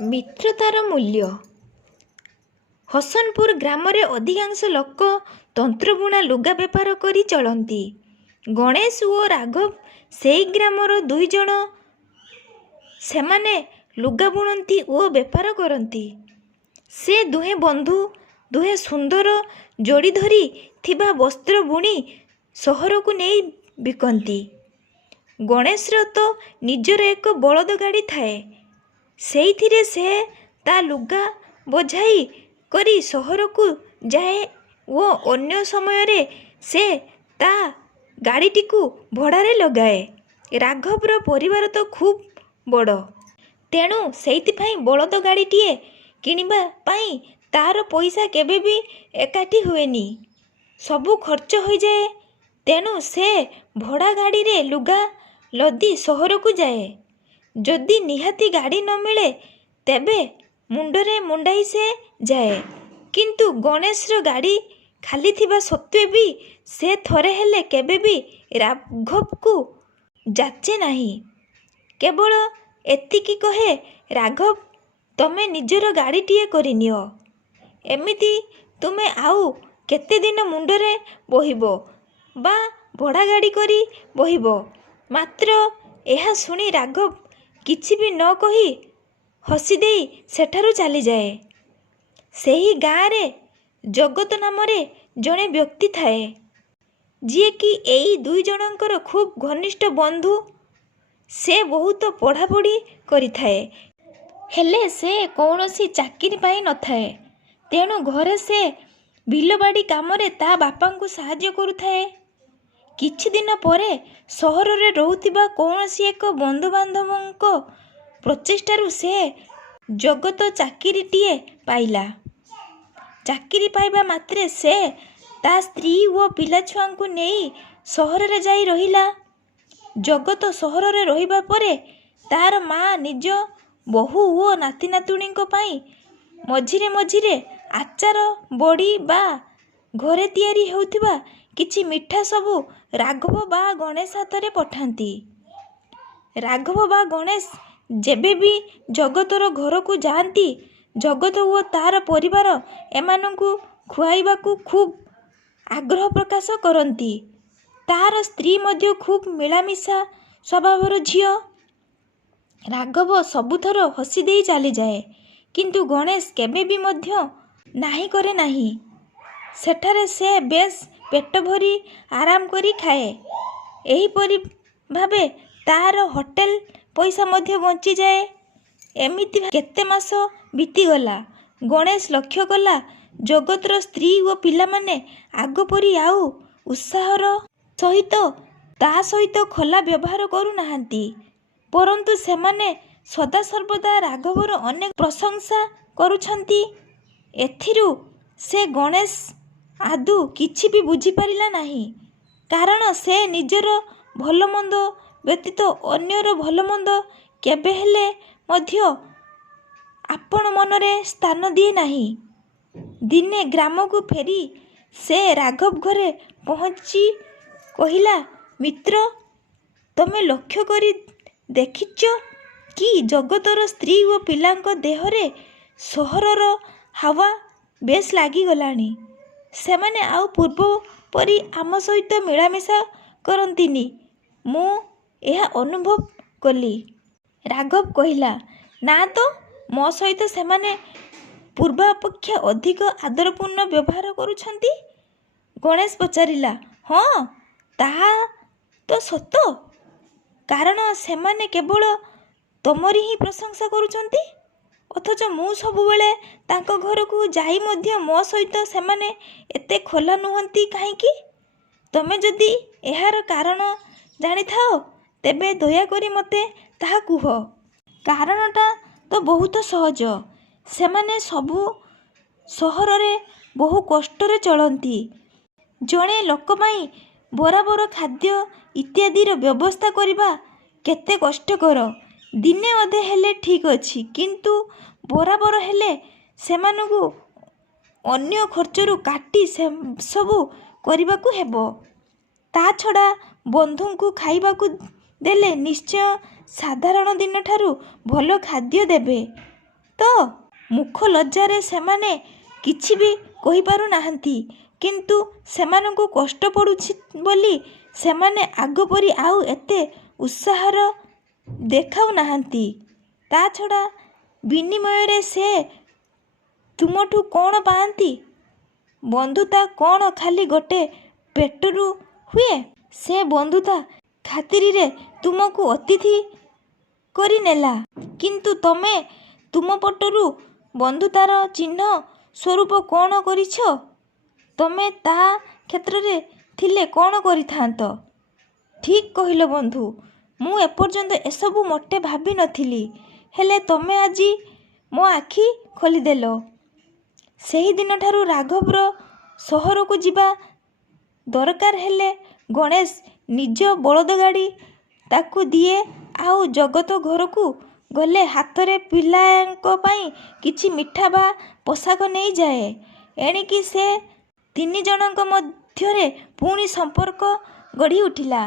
ମିତ୍ରତାର ମୂଲ୍ୟ। ହସନପୁର ଗ୍ରାମରେ ଅଧିକାଂଶ ଲୋକ ତନ୍ତ୍ରବୁଣା ଲୁଗା ବେପାର କରି ଚଳନ୍ତି। ଗଣେଶ ଓ ରାଘବ ସେହି ଗ୍ରାମର ଦୁଇଜଣ। ସେମାନେ ଲୁଗା ବୁଣନ୍ତି ଓ ବେପାର କରନ୍ତି। ସେ ଦୁହେଁ ବନ୍ଧୁ। ଦୁହେଁ ସୁନ୍ଦର ଯୋଡ଼ି ଧରି ଥିବା ବସ୍ତ୍ର ବୁଣି ସହରକୁ ନେଇ ବିକନ୍ତି। ଗଣେଶର ତ ନିଜର ଏକ ବଳଦ ଗାଡ଼ି ଥାଏ। ସେଇଥିରେ ସେ ତା ଲୁଗା ବୋଝାଇ କରି ସହରକୁ ଯାଏ ଓ ଅନ୍ୟ ସମୟରେ ସେ ତା ଗାଡ଼ିଟିକୁ ଭଡ଼ାରେ ଲଗାଏ। ରାଘବର ପରିବାର ତ ଖୁବ୍ ବଡ଼, ତେଣୁ ସେଇଥିପାଇଁ ବଳଦ ଗାଡ଼ିଟିଏ କିଣିବା ପାଇଁ ତା'ର ପଇସା କେବେ ବି ଏକାଠି ହୁଏନି। ସବୁ ଖର୍ଚ୍ଚ ହୋଇଯାଏ। ତେଣୁ ସେ ଭଡ଼ା ଗାଡ଼ିରେ ଲୁଗା ଲଦି ସହରକୁ ଯାଏ। ଯଦି ନିହାତି ଗାଡ଼ି ନ ମିଳେ ତେବେ ମୁଣ୍ଡରେ ମୁଣ୍ଡାଇ ସେ ଯାଏ। କିନ୍ତୁ ଗଣେଶର ଗାଡ଼ି ଖାଲି ଥିବା ସତ୍ତ୍ୱେ ବି ସେ ଥରେ ହେଲେ କେବେ ବି ରାଘବକୁ ଯାଚେ ନାହିଁ। କେବଳ ଏତିକି କହେ, ରାଘବ, ତମେ ନିଜର ଗାଡ଼ିଟିଏ କରିନିଅ। ଏମିତି ତୁମେ ଆଉ କେତେଦିନ ମୁଣ୍ଡରେ ବୋହିବ ବା ଭଡ଼ା ଗାଡ଼ି କରି ବୋହିବ? ମାତ୍ର ଏହା ଶୁଣି ରାଘବ କିଛି ବି ନ କହି ହସିଦେଇ ସେଠାରୁ ଚାଲିଯାଏ। ସେହି ଗାଁରେ ଜଗତ ନାମରେ ଜଣେ ବ୍ୟକ୍ତି ଥାଏ, ଯିଏକି ଏଇ ଦୁଇଜଣଙ୍କର ଖୁବ୍ ଘନିଷ୍ଠ ବନ୍ଧୁ। ସେ ବହୁତ ପଢ଼ାପଢ଼ି କରିଥାଏ, ହେଲେ ସେ କୌଣସି ଚାକିରି ପାଇ ନଥାଏ। ତେଣୁ ଘରେ ସେ ବିଲବାଡ଼ି କାମରେ ତା ବାପାଙ୍କୁ ସାହାଯ୍ୟ କରୁଥାଏ। କିଛିଦିନ ପରେ ସହରରେ ରହୁଥିବା କୌଣସି ଏକ ବନ୍ଧୁବାନ୍ଧବଙ୍କ ପ୍ରଚେଷ୍ଟାରୁ ସେ ଜଗତ ଚାକିରିଟିଏ ପାଇଲା। ଚାକିରି ପାଇବା ମାତ୍ରେ ସେ ତା ସ୍ତ୍ରୀ ଓ ପିଲାଛୁଆଙ୍କୁ ନେଇ ସହରରେ ଯାଇ ରହିଲା। ଜଗତ ସହରରେ ରହିବା ପରେ ତା'ର ମା ନିଜ ବୋହୂ ଓ ନାତି ନାତୁଣୀଙ୍କ ପାଇଁ ମଝିରେ ମଝିରେ ଆଚାର, ବଡ଼ି ବା ଘରେ ତିଆରି ହେଉଥିବା କିଛି ମିଠା ସବୁ ରାଘବ ବା ଗଣେଶ ହାତରେ ପଠାନ୍ତି। ରାଘବ ବା ଗଣେଶ ଯେବେ ବି ଜଗତର ଘରକୁ ଯାଆନ୍ତି, ଜଗତ ଓ ତା'ର ପରିବାର ଏମାନଙ୍କୁ ଖୁଆଇବାକୁ ଖୁବ୍ ଆଗ୍ରହ ପ୍ରକାଶ କରନ୍ତି। ତା'ର ସ୍ତ୍ରୀ ମଧ୍ୟ ଖୁବ୍ ମିଳାମିଶା ସ୍ୱଭାବର ଝିଅ। ରାଘବ ସବୁଥର ହସିଦେଇ ଚାଲିଯାଏ, କିନ୍ତୁ ଗଣେଶ କେବେ ବି ମଧ୍ୟ ନାହିଁ କରେ ନାହିଁ। ସେଠାରେ ସେ ବେଶ୍ ପେଟ ଭରି ଆରାମ କରି ଖାଏ। ଏହିପରି ଭାବେ ତା'ର ହୋଟେଲ ପଇସା ମଧ୍ୟ ବଞ୍ଚିଯାଏ। ଏମିତି କେତେ ମାସ ବିତିଗଲା। ଗଣେଶ ଲକ୍ଷ୍ୟ କଲା, ଜଗତର ସ୍ତ୍ରୀ ଓ ପିଲାମାନେ ଆଗପରି ଆଉ ଉତ୍ସାହର ସହିତ ତା' ସହିତ ଖୋଲା ବ୍ୟବହାର କରୁନାହାନ୍ତି। ବରଂ ସେମାନେ ସଦାସର୍ବଦା ରାଘବର ଅନେକ ପ୍ରଶଂସା କରୁଛନ୍ତି। ଏଥିରୁ ସେ ଗଣେଶ ଆଦୌ କିଛି ବି ବୁଝିପାରିଲା ନାହିଁ। କାରଣ ସେ ନିଜର ଭଲମନ୍ଦ ବ୍ୟତୀତ ଅନ୍ୟର ଭଲମନ୍ଦ କେବେ ହେଲେ ମଧ୍ୟ ଆପଣା ମନରେ ସ୍ଥାନ ଦିଏ ନାହିଁ। ଦିନେ ଗ୍ରାମକୁ ଫେରି ସେ ରାଘବ ଘରେ ପହଞ୍ଚି କହିଲା, ମିତ୍ର, ତମେ ଲକ୍ଷ୍ୟ କରି ଦେଖିଛ କି ଜଗତର ସ୍ତ୍ରୀ ଓ ପିଲାଙ୍କ ଦେହରେ ସହରର ହାୱା ବେଶ୍ ଲାଗିଗଲାଣି। ସେମାନେ ଆଉ ପୂର୍ବ ପରି ଆମ ସହିତ ମିଳାମିଶା କରନ୍ତିନି। ମୁଁ ଏହା ଅନୁଭବ କଲି। ରାଘବ କହିଲା, ନା ତ, ମୋ ସହିତ ସେମାନେ ପୂର୍ବାପେକ୍ଷା ଅଧିକ ଆଦରପୂର୍ଣ୍ଣ ବ୍ୟବହାର କରୁଛନ୍ତି। ଗଣେଶ ପଚାରିଲା, ହଁ, ତାହା ତ ସତ। କାରଣ ସେମାନେ କେବଳ ତମରି ହିଁ ପ୍ରଶଂସା କରୁଛନ୍ତି। ଅଥଚ ମୁଁ ସବୁବେଳେ ତାଙ୍କ ଘରକୁ ଯାଇ ମଧ୍ୟ ମୋ ସହିତ ସେମାନେ ଏତେ ଖୋଲା ନୁହନ୍ତି କାହିଁକି? ତମେ ଯଦି ଏହାର କାରଣ ଜାଣିଥାଅ ତେବେ ଦୟାକରି ମୋତେ ତାହା କୁହ। କାରଣଟା ତ ବହୁତ ସହଜ। ସେମାନେ ସବୁ ସହରରେ ବହୁ କଷ୍ଟରେ ଚଳନ୍ତି। ଜଣେ ଲୋକ ପାଇଁ ବରାବର ଖାଦ୍ୟ ଇତ୍ୟାଦିର ବ୍ୟବସ୍ଥା କରିବା କେତେ କଷ୍ଟକର। ଦିନେ ଅଧେ ହେଲେ ଠିକ୍ ଅଛି, କିନ୍ତୁ ବରାବର ହେଲେ ସେମାନଙ୍କୁ ଅନ୍ୟ ଖର୍ଚ୍ଚରୁ କାଟି ସେସବୁ କରିବାକୁ ହେବ। ତା' ଛଡ଼ା ବନ୍ଧୁଙ୍କୁ ଖାଇବାକୁ ଦେଲେ ନିଶ୍ଚୟ ସାଧାରଣ ଦିନଠାରୁ ଭଲ ଖାଦ୍ୟ ଦେବେ। ତ ମୁଖ ଲଜ୍ଜାରେ ସେମାନେ କିଛି ବି କହିପାରୁନାହାନ୍ତି। କିନ୍ତୁ ସେମାନଙ୍କୁ କଷ୍ଟ ପଡ଼ୁଛି ବୋଲି ସେମାନେ ଆଗ ପରି ଆଉ ଏତେ ଉତ୍ସାହର ଦେଖାଉନାହାନ୍ତି। ତା ଛଡ଼ା ବିନିମୟରେ ସେ ତୁମଠୁ କ'ଣ ପାଆନ୍ତି? ବନ୍ଧୁତା କ'ଣ ଖାଲି ଗୋଟେ ପେଟରୁ ହୁଏ? ସେ ବନ୍ଧୁତା ଖାତିରିରେ ତୁମକୁ ଅତିଥି କରି ନେଲା। କିନ୍ତୁ ତମେ ତୁମ ପଟରୁ ବନ୍ଧୁତାର ଚିହ୍ନ ସ୍ୱରୂପ କ'ଣ କରିଛ? ତମେ ତା କ୍ଷେତ୍ରରେ ଥିଲେ କ'ଣ କରିଥାନ୍ତ? ଠିକ୍ କହିଲ ବନ୍ଧୁ। ମୁଁ ଏପର୍ଯ୍ୟନ୍ତ ଏସବୁ ମୋଟେ ଭାବିନଥିଲି। ହେଲେ ତମେ ଆଜି ମୋ ଆଖି ଖୋଲିଦେଲ। ସେହିଦିନଠାରୁ ରାଘବର ସହରକୁ ଯିବା ଦରକାର ହେଲେ ଗଣେଶ ନିଜ ବଳଦ ଗାଡ଼ି ତାକୁ ଦିଏ ଆଉ ଜଗତ ଘରକୁ ଗଲେ ହାତରେ ପିଲାଙ୍କ ପାଇଁ କିଛି ମିଠା ବା ପୋଷାକ ନେଇଯାଏ। ଏଣିକି ସେ ତିନି ଜଣଙ୍କ ମଧ୍ୟରେ ପୁଣି ସମ୍ପର୍କ ଗଢ଼ି ଉଠିଲା।